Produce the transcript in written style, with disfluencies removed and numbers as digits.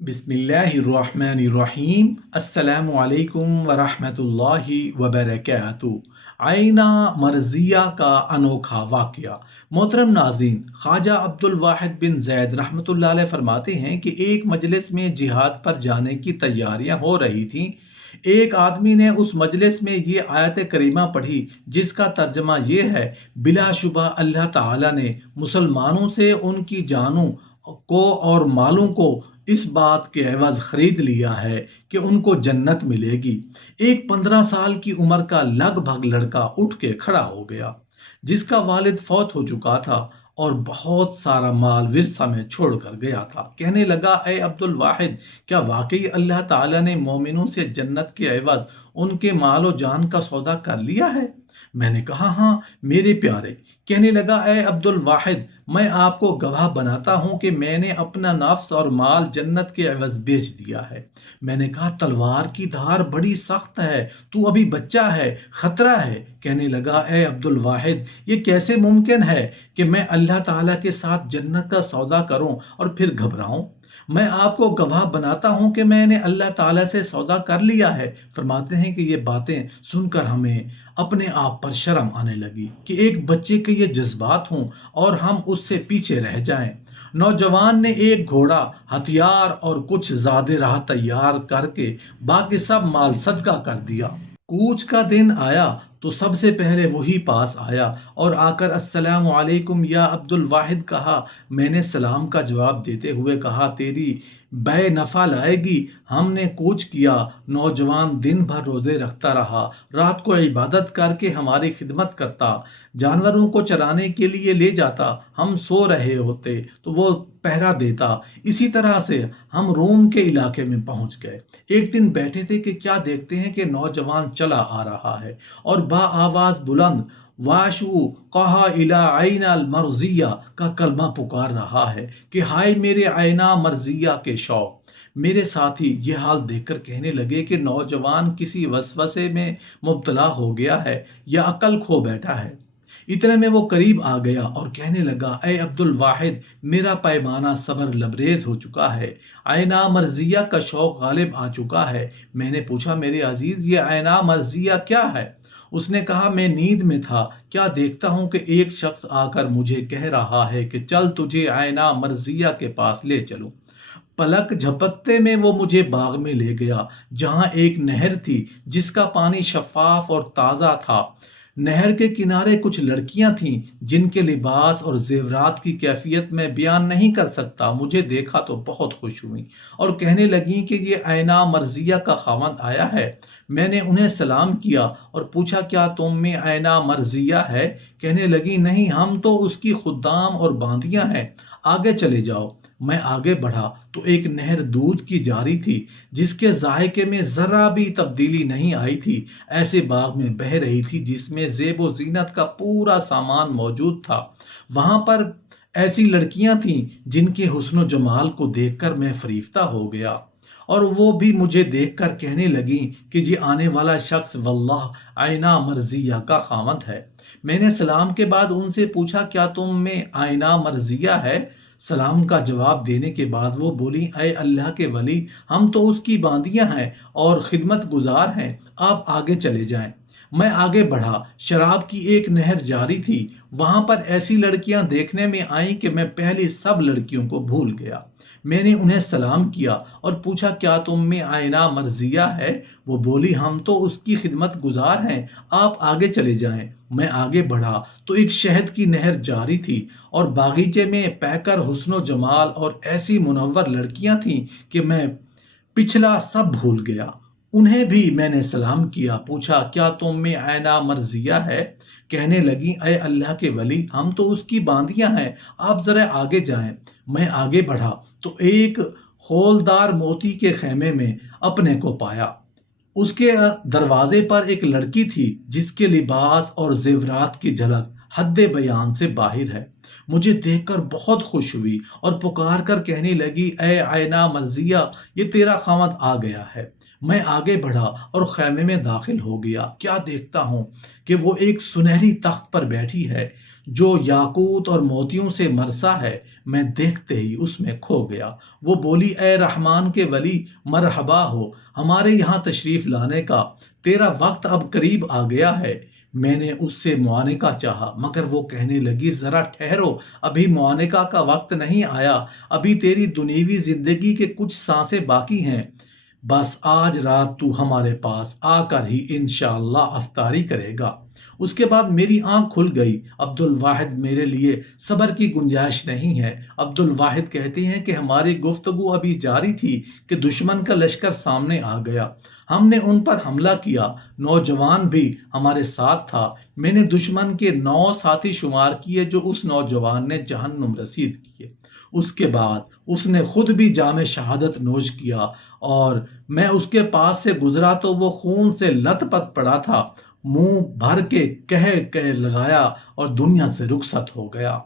बिस्मिल्लाहिर्रहमानिर्रहीम। अस्सलामु अलैकुम वरहमतुल्लाहि वबरकातुहू। आईना मर्जिया का अनोखा वाक़या। मोहतरम नाज़रीन, ख्वाजा अब्दुल वाहिद बिन ज़ैद रहमतुल्लाह अलैह फरमाते हैं कि एक मजलिस में जिहाद पर जाने की तैयारियां हो रही थीं। एक आदमी ने उस मजलिस में ये आयत करीमा पढ़ी जिसका तर्जमा ये है, बिलाशुबा अल्लाह ताला ने मुसलमानों से उनकी जानों को और मालों को इस बात के एवज खरीद लिया है कि उनको जन्नत मिलेगी। एक 15 साल की उम्र का लगभग लड़का उठ के खड़ा हो गया, जिसका वालिद फौत हो चुका था और बहुत सारा माल विरसा में छोड़ कर गया था। कहने लगा, ए अब्दुल वाहिद, क्या वाकई अल्लाह ताला ने मोमिनों से जन्नत के एवज उनके मालो जान का सौदा कर लिया है? मैंने कहा, हाँ मेरे प्यारे। कहने लगा, ए अब्दुल वाहिद, मैं आपको गवाह बनाता हूं कि मैंने अपना नफ्स और माल जन्नत के एवज बेच दिया है। मैंने कहा, तलवार की धार बड़ी सख्त है, तू अभी बच्चा है, खतरा है। कहने लगा, ए अब्दुल वाहिद, ये कैसे मुमकिन है कि मैं अल्लाह ताला के साथ जन्नत का सौदा करूं और फिर घबराऊं? मैं आपको गवाह बनाता हूं कि मैंने अल्लाह ताला से सौदा कर लिया है। फरमाते हैं कि ये बातें सुनकर हमें अपने आप पर शर्म आने लगी कि एक बच्चे के ये जज्बात हों और हम उससे पीछे रह जाएं। नौजवान ने एक घोड़ा, हथियार और कुछ ज़्यादा राह तैयार करके बाकी सब माल सदका कर दिया। कूच का दिन आया तो सबसे पहले वही पास आया और आकर अस्सलामु अलैकुम या अब्दुल वाहिद कहा। मैंने सलाम का जवाब देते हुए कहा, तेरी बै नफ़ा लाएगी। हमने कूच किया। नौजवान दिन भर रोज़े रखता रहा, रात को इबादत करके हमारी खिदमत करता, जानवरों को चराने के लिए ले जाता, हम सो रहे होते तो वो पहरा देता। इसी तरह से हम रोम के इलाके में पहुंच गए। एक दिन बैठे थे कि क्या देखते हैं कि नौजवान चला आ रहा है और बा आवाज बुलंद वाशु कहा इला आईना मर्जिया का कलमा पुकार रहा है कि हाय मेरे आईना मर्जिया के शौक। मेरे साथी ये हाल देखकर कहने लगे कि नौजवान किसी वसवसे में मुब्तला हो गया है या अकल खो बैठा है। इतने में वो करीब आ गया और कहने लगा, ए अब्दुल वाहिद, मेरा पैमाना सब्र लबरेज हो चुका है, आयना मर्जिया का शौक गालिब आ चुका है। मैंने पूछा, मेरे अजीज, ये आयना मर्जिया क्या है? उसने कहा, मैं नींद में था, क्या देखता हूँ कि एक शख्स आकर मुझे कह रहा है कि चल तुझे आयना मर्जिया के पास ले चलूं। पलक झपकते में वो मुझे बाग में ले गया, जहां एक नहर थी जिसका पानी शफाफ और ताज़ा था। नहर के किनारे कुछ लड़कियां थीं जिनके लिबास और जेवरात की कैफियत मैं बयान नहीं कर सकता। मुझे देखा तो बहुत खुश हुई और कहने लगी कि ये आयना मर्जिया का खावंद आया है। मैंने उन्हें सलाम किया और पूछा, क्या तुम में आयना मर्जिया है? कहने लगी, नहीं, हम तो उसकी खुदाम और बांदियां हैं, आगे चले जाओ। मैं आगे बढ़ा तो एक नहर दूध की जारी थी जिसके जायके में जरा भी तब्दीली नहीं आई थी। ऐसे बाग में बह रही थी जिसमें जेबो जीनत का पूरा सामान मौजूद था। वहां पर ऐसी लड़कियां थीं जिनके हुस्न जमाल को देखकर मैं फरीफ्ता हो गया और वो भी मुझे देखकर कहने लगी कि ये आने वाला शख्स वल्लाह आईना मर्जिया का खामद है। मैंने सलाम के बाद उनसे पूछा, क्या तुम में आईना मर्जिया है? सलाम का जवाब देने के बाद वो बोली, अय अल्लाह के वली, हम तो उसकी बांदियां हैं और खिदमत गुजार हैं, आप आगे चले जाएं। मैं आगे बढ़ा। शराब की एक नहर जारी थी। वहां पर ऐसी लड़कियां देखने में आई कि मैं पहली सब लड़कियों को भूल गया। मैंने उन्हें सलाम किया और पूछा, क्या तुम में आईना मर्जिया है? वो बोली, हम तो उसकी खिदमत गुजार हैं, आप आगे चले जाएं। मैं आगे बढ़ा तो एक शहद की नहर जारी थी और बागीचे में पैकर हुस्नो जमाल और ऐसी मुनव्वर लड़कियां थीं कि मैं पिछला सब भूल गया। उन्हें भी मैंने सलाम किया, पूछा, क्या तुम में आयना मर्जिया है? कहने लगी, अय अल्लाह के वली, हम तो उसकी बांदियां हैं, आप जरा आगे जाएं। मैं आगे बढ़ा तो एक हौलदार मोती के खेमे में अपने को पाया। उसके दरवाजे पर एक लड़की थी जिसके लिबास और जेवरात की झलक हद बयान से बाहिर है। मुझे देखकर बहुत खुश हुई और पुकार कर कहने लगी, ए आयना मर्जिया, ये तेरा खामद आ गया है। मैं आगे बढ़ा और खैमे में दाखिल हो गया। क्या देखता हूँ कि वो एक सुनहरी तख्त पर बैठी है جو یاقوت اور موتیوں سے مرسا ہے، میں دیکھتے ہی اس میں کھو گیا۔ وہ بولی، اے رحمان کے ولی، مرحبا ہو ہمارے یہاں تشریف لانے کا، تیرا وقت اب قریب آ گیا ہے۔ میں نے اس سے معانقہ چاہا، مگر وہ کہنے لگی، ذرا ٹھہرو، ابھی معانقہ کا وقت نہیں آیا، ابھی تیری دنیوی زندگی کے کچھ سانسیں باقی ہیں۔ بس آج رات تو ہمارے پاس آ کر ہی انشاءاللہ افطاری کرے گا۔ اس کے بعد میری آنکھ کھل گئی۔ عبد الواحد، میرے لیے صبر کی گنجائش نہیں ہے۔ عبد الواحد کہتے ہیں کہ ہماری گفتگو ابھی جاری تھی کہ دشمن کا لشکر سامنے آ گیا۔ ہم نے ان پر حملہ کیا، نوجوان بھی ہمارے ساتھ تھا۔ میں نے دشمن کے 9 ساتھی شمار کیے جو اس نوجوان نے جہنم رسید کیے۔ اس کے بعد اس نے خود بھی جام شہادت نوش کیا، اور میں اس کے پاس سے گزرا تو وہ خون سے لت پت پڑا تھا، منہ بھر کے کہہ لگایا اور دنیا سے رخصت ہو گیا۔